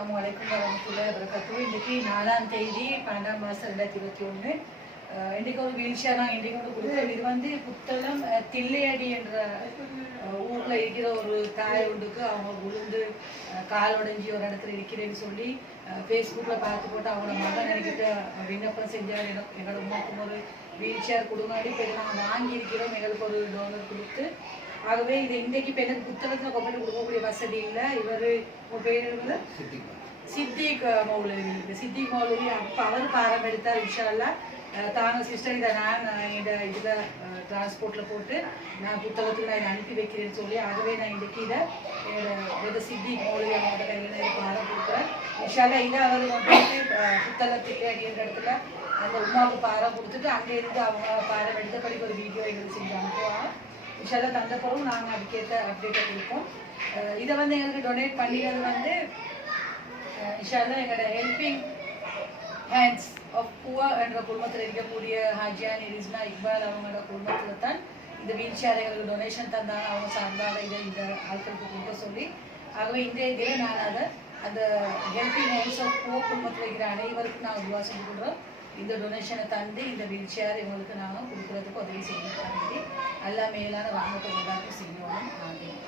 அஸ்ஸலாமு அலைக்கும் வரஹ்மத்துல்லாஹி வபரகாத்துஹு. இன்றைக்கு 4ஆம் தேதி 12ஆம் மாதம் 2021. இன்றைக்கு ஒரு வீழ்ச்சியாக நான் இன்றைக்கு வந்து கொடுக்குறோம். இது வந்து புத்தளம் தில்லையடி என்ற ஊரில் இருக்கிற ஒரு தாய் ஒன்றுக்கு அவங்க விழுந்து கால் உடைஞ்சி ஒரு இடத்துல இருக்கிறேன்னு சொல்லி ஃபேஸ்புக்கில் பார்த்து போட்டு அவங்களோட மகன் என்கிட்ட விண்ணப்பம் செஞ்சார். எங்களோட உமாக்கும் ஒரு வீல் சேர் கொடுங்காடி இப்போ நாங்கள் வாங்கியிருக்கிறோம். எங்களுக்கு ஒரு டோனர் கொடுத்து ஆகவே இது இன்றைக்கு இப்போ எனக்கு புத்தகத்தில் கொண்டு கொடுக்கக்கூடிய வசதி இல்லை. இவர் உங்கள் பேர் இருக்குது சித்திக் மௌலவி. இந்த சித்திக் மௌலவி அப்போ அவர் பாரம் எடுத்தார். இன்ஷால்லா தாங்க சிஸ்டர் இதை நான் இந்த இதில் டிரான்ஸ்போர்ட்டில் போட்டு நான் புத்தகத்துக்கு நான் இதை அனுப்பி வைக்கிறேன்னு சொல்லி ஆகவே நான் இன்றைக்கி இதை சித்திக் மௌலவி அவங்களோட கையில் நான் பாரம் கொடுக்குறேன். இன்ஷால்லா இதை அவர் வந்துட்டு புத்தகத்துக்கு அப்படின்ற இடத்துல அந்த உமாவுக்கு பாரம் கொடுத்துட்டு அங்கேருந்து அவங்க பாரம் எடுத்தபடி ஒரு வீடியோ எங்களுக்கு செஞ்சு அனுப்புவாங்க. இன்ஷால்லா தந்த பிறகு நாங்கள் அதுக்கேற்ற அப்டேட்டை கொடுப்போம். இதை வந்து எங்களுக்கு டொனேட் பண்ணிடுறது வந்து இன்ஷால்லா எங்களோட ஹெல்பிங் ஹேண்ட்ஸ் ஆஃப் புவர் என்ற குடும்பத்தில் இருக்கக்கூடிய ஹாஜியானி ரிஸ்னா இக்பால் அவங்களோட குடும்பத்தில் தான் இந்த வீல் சேர் எங்களுக்கு டொனேஷன் தந்தாங்க. அவங்க சார்பாக இதை இந்த ஆட்களுக்கு கொடுக்க சொல்லி ஆகவே இந்த இதிலே நான் அதை அந்த ஹெல்பிங் ஹேண்ட்ஸ் ஆஃப் புவர் குடும்பத்தில் இருக்கிற அனைவருக்கும் நாங்கள் துவா செஞ்சு கொடுக்குறோம். இந்த டொனேஷனை தந்து இந்த வீல் சேர் எங்களுக்கு நாங்கள் கொடுக்குறதுக்கு உதவி செய்யணும். அல்லா மேலான வாகனத்தை உண்டாக்கி செய்யணும். ஆகும்.